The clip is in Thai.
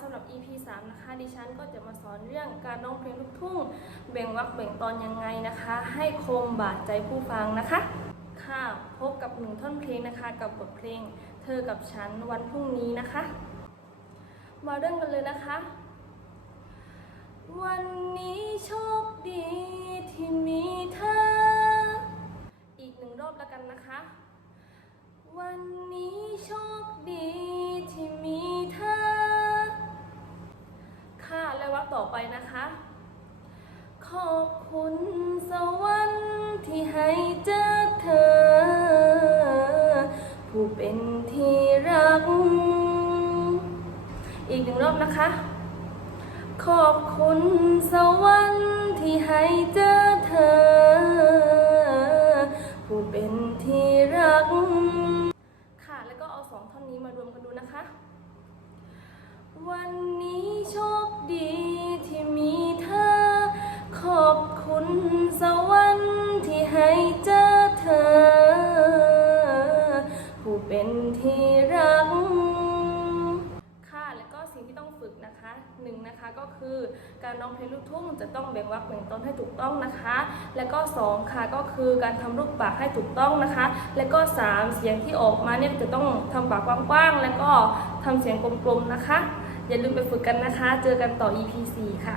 สำหรับ EP 3 นะคะ ดิฉันก็จะมาสอนเรื่องการร้องเพลงลูกทุ่ง แบ่งวรรคแบ่งตอนยังไงนะคะ ให้คมบาดใจผู้ฟังนะคะ ค่ะพบกับหนึ่งท่อนเพลงนะคะ กับบทเพลง เธอกับฉันวันพรุ่งนี้นะคะ มาเริ่มกันเลยนะคะ วันนี้โชคดีที่มีเธอ อีกหนึ่งรอบแล้วกันนะคะ วันนี้ ต่อไปนะคะ ขอบคุณสวรรค์ที่ให้เจอเธอ ผู้เป็นที่รัก อีกหนึ่งรอบนะคะ ขอบคุณสวรรค์ที่ให้เจอเธอ ผู้เป็นที่รัก ค่ะ แล้วก็เอาสองท่อนนี้มารวมกันดูนะคะ วัน เจอเธอ ผู้เป็นที่รัก ค่ะ แล้วก็สิ่งที่ต้องฝึกนะคะหนึ่งนะคะก็คือการร้องเพลงลูกทุ่งจะต้องแบ่งวรรคแบ่งตอนให้ถูกต้องนะคะ แล้วก็สองค่ะก็คือการทำรูปปากให้ถูกต้องนะคะ แล้วก็สามเสียงที่ออกมาเนี่ยจะต้องทำปากกว้างๆแล้วก็ทำเสียงกลมๆนะคะ อย่าลืมไปฝึกกันนะคะ เจอกันต่อ EP 4ค่ะ